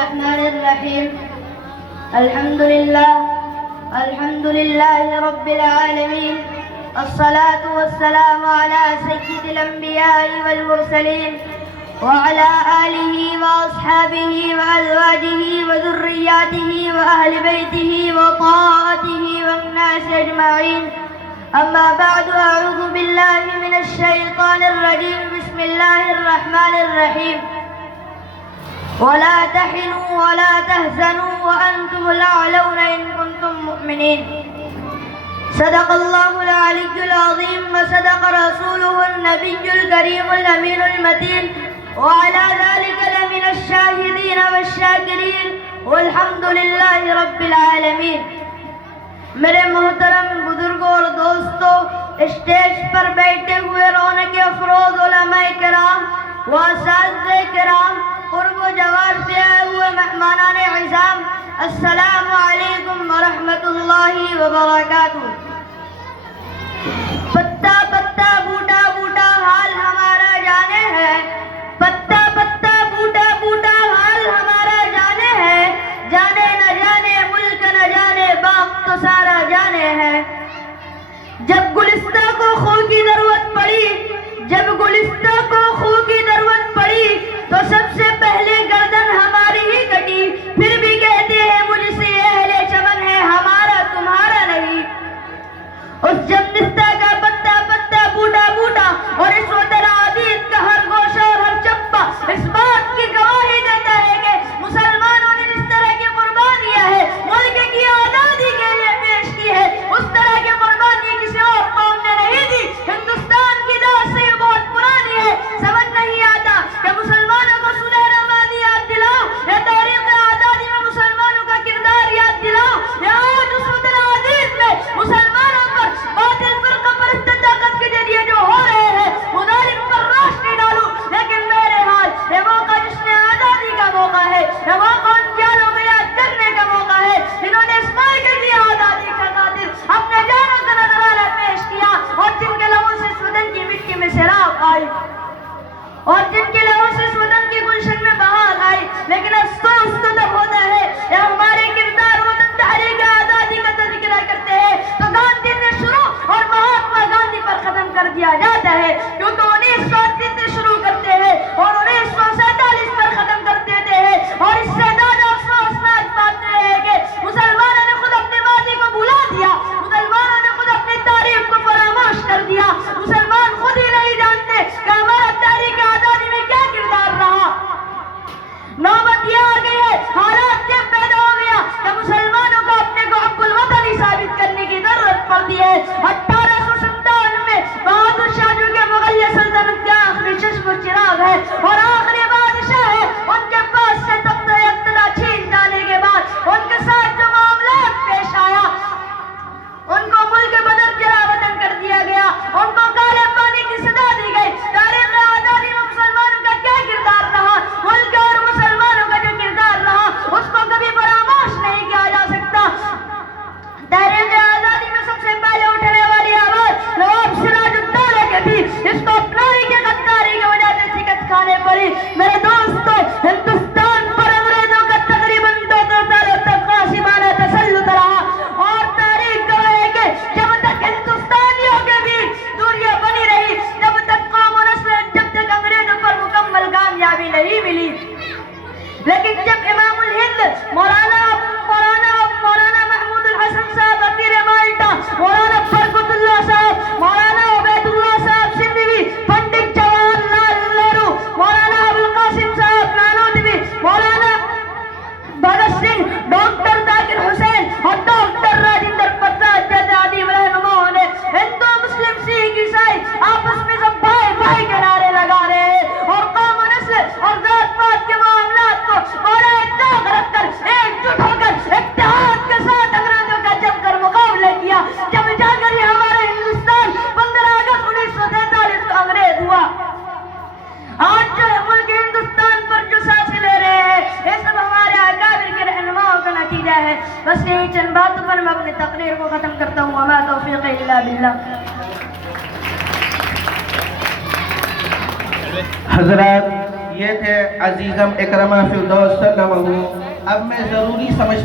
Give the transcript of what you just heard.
الرحمن الرحيم. الحمد لله رب العالمين. الصلاة والسلام على سيد الأنبياء والمرسلين وعلى آله وأصحابه وأزواجه وذرياته وأهل بيته وطاعته والناس أجمعين. أما بعد، أعوذ بالله من الشيطان الرجيم. بسم الله الرحمن الرحيم. ولا تحنوا ولا تهزنوا وأنتم الأعلون إن كنتم مؤمنين. صدق الله العلي العظيم وصدق رسوله النبي الكريم الأمين المتين، وعلى ذلك لمن الشاهدين والشاكرين، والحمد لله رب العالمین. میرے محترم بزرگوں اور دوستوں، اسٹیج پر بیٹھے ہوئے رونق افروز علماء کرام و اساتذہ کرام، قرب و جوار سے آئے ہوئے مہمانان عظام، السلام علیکم ورحمۃ اللہ وبرکاتہ. پتا پتا بوٹا بوٹا حال ہمارا جانے ہے، پتا پتا بوٹا بوٹا حال ہمارا جانے ہے، جانے نہ جانے ملک نہ جانے باغ تو سارا جانے ہے. جب گلستہ کو خو کی ضرورت پڑی، جب گلستہ کو خو کی ضرورت پڑی تو سب سے پہلے گردن ہماری ہی کٹی، پھر بھی کہتے ہیں مجھ سے اہل چمن ہے ہمارا تمہارا نہیں. اس جمنستہ کا پتا پتا بوٹا بوٹا اور اس وطن عزیز کا ہر گوشہ اور ہر چپا اس بات کی گواہی دیتا ہے کہ مسلمانوں نے جس طرح کی قربانیاں ہے ملک کی آزادی کے لیے پیش کی ہے، اس طرح کی قربانی کسی اور قوم نے نہیں دی. ہندوستان کی داستان سے یہ بہت پرانی ہے. سمجھ نہیں آتا کہ مسلمانوں کو سنہرا ماضی یاد دلاؤ یا تاریخ آزادی میں مسلمانوں کا کردار یاد دلاؤ، یا آج اس وطن عزیز میں مسلمانوں پر باطل فرقہ پرست طاقت کے ذریعے جو ہو رہے ہیں مظالم پر روشنی ڈالوں. لیکن میرے حال یہ موقع جس نے آزادی کا موقع ہے، یہ موقع ان جانوں میں یاد کرنے کا موقع ہے جنہوں نے اس ملک کی آزادی کا خاطر اپنے جانوں کا نذرانہ پیش کیا، اور جن کے لبوں سے اس وطن کی مٹی میں سیلاب آئی، اور جن کے لبوں سے اس وطن کی گلشن میں بہار آئی. لیکن افسوس تو تب ہوتا ہے کہ ہمارے کردار وطن تحریک آزادی کا تذکرہ کرتے ہیں تو گاندھی سے شروع اور مہاتما گاندھی پر ختم کر دیا جاتا ہے، کیونکہ 1938 سے شروع کرتے ہیں اور 1947 پر ختم کر دیتے ہیں. اور اس سے زیادہ افسوسناک بات یہ ہے کہ مسلمانوں نے خود اپنے ماضی کو بھلا دیا، مسلمانوں نے خود اپنی تاریخ کو فراموش کر دیا. مسلمان خود ہی نہیں جانتے کہ ہمارا تحریک آزادی میں کیا کردار رہا. نوبت یہ آ گئی ہے، حالات یہ پیدا ہو گیا کہ مسلمانوں کو اپنے کو حق الوطن ہی ثابت کرنے کی ضرورت پڑتی ہے. 1857 میں بہادر شاہ جو کہ مغلیہ سلطنت کا آخری چشم و چراغ ہے اور آخری بادشاہ ہے، ان کے پاس سے تخت اقتدار چھین جانے کے بعد ان کے ساتھ جو معاملات پیش آیا، ان کو ملک بدر جلا وطن کر دیا گیا، ان کو کالے پانی کی سزا دی گئی. تاریخ آزادی میں مسلمانوں کا کیا کردار رہا، ملک اور مسلمانوں کا جو کردار رہا اس کو کبھی فراموش نہیں کیا جا سکتا. تحریک آزادی میں سب سے پہلے اٹھنے والی آواز نواب سراج الدولہ کے تھی، اس کو اپنائی کے غداری کی وجہ سے شکست کھانے پڑی. میرے دوستو، ہندوستان پر انگریزوں کا تقریباً 200 سالوں تک غاصبانہ تسلط رہا، اور تاریخ گواہ ہے کہ جب تک ہندوستانیوں کے بیچ دوریاں بنی رہی، جب تک قوم و نسل، جب تک انگریزوں پر مکمل کامیابی نہیں ملی. لیکن جب امام الہند مولانا محمود الحسن صاحب وزیر مالٹا، مولانا برکت اللہ صاحب، مولانا عبید اللہ صاحب سندھوی، پنڈت جواہر لال نہرو، مولانا ابوالقاسم صاحب نانوتوی، مولانا بھگت سنگھ، ڈاکٹر ذاکر حسین اور ڈاکٹر راجندر پرساد جیسے عظیم رہنماؤں نے ہندو مسلم سکھ عیسائی آپس میں سب بھائی بھائی کے نعرے لگا رہے ہیں، اور قوم و نسل اور ذات پات کے معاملات کو بڑا اتفاق رکھ کر ایک جٹ ہو کر اتحاد کے ساتھ انگریزوں کا جم کر مقابلہ کیا. جب جا کر یہ ہمارا ہندوستان 15 اگست 1947 کو انگریز ہوا. آج جو ملک ہندوستان پر جو سانسیں لے رہے ہیں یہ سب ہمارے اکابر کے رہنماؤں کا نتیجہ ہے. بس یہی چند باتوں پر میں اپنی تقریر کو ختم کرتا ہوں. وما توفیق الا باللہ. حضرات یہ تھے عزیزم اکرمہ فردوس صلی اللہ علیہ وسلم. اب میں ضروری سمجھ